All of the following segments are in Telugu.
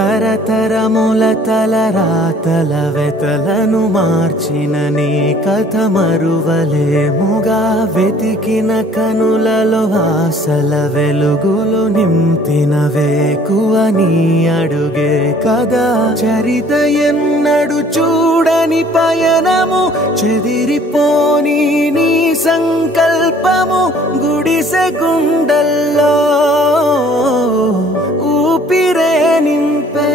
తరతరముల తలరాతల వెతలను మార్చిన నీ కథ మరువలేముగా వెతికిన కనులలో ఆశల వెలుగులు నింపిన వేకువ నీ అడుగే కదా చరిత ఎన్నడు చూడని పయనము చెదిరిపోని నీ సంకల్పము గుడిసె గుండల్లో ఊపిరే నింపే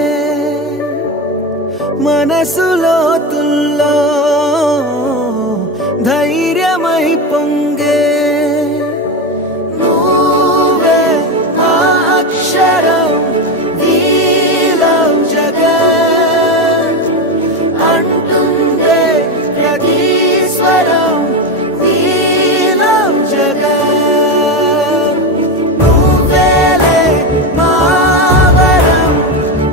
మనసులో తుల్లో ధైర్యమై పొంగే నువ్వే ఆ అక్షరం వీలం జగత్ అంటుందే ప్రతి స్వరం వీలం జగత్ నువ్వేలే మావరం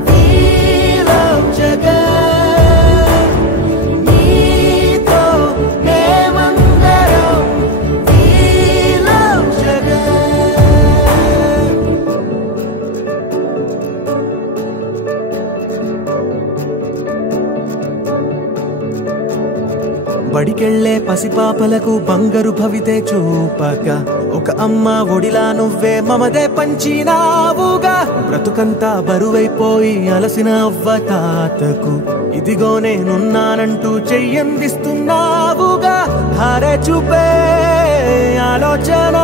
వీలం జగత్ నీతో మేమందరం వీలం జగత్ బడికెళ్లే పసిపాపలకు బంగారు భవితే చూపక ఒక అమ్మ ఒడిలా నువ్వే మమదే పంచినావుగా బ్రతుకంతా బరువైపోయి అలసిన అవ్వ తాతకు ఇదిగో నేనున్నానంటూ చెయ్యందిస్తున్నావుగా ధారే చూపే ఆలోచన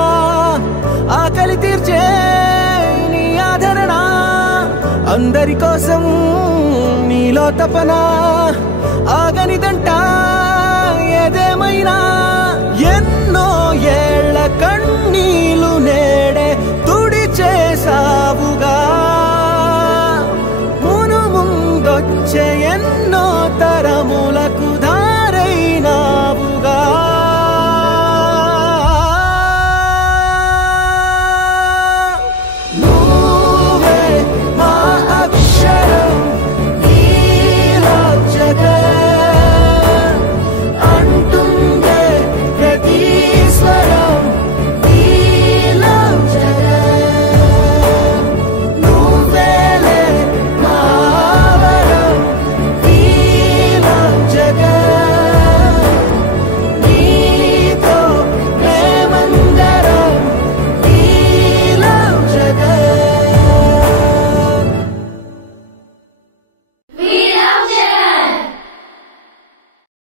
ఆకలి తీర్చే నీ ఆదరణ అందరి కోసం నీలో తపన ఆగనిదంట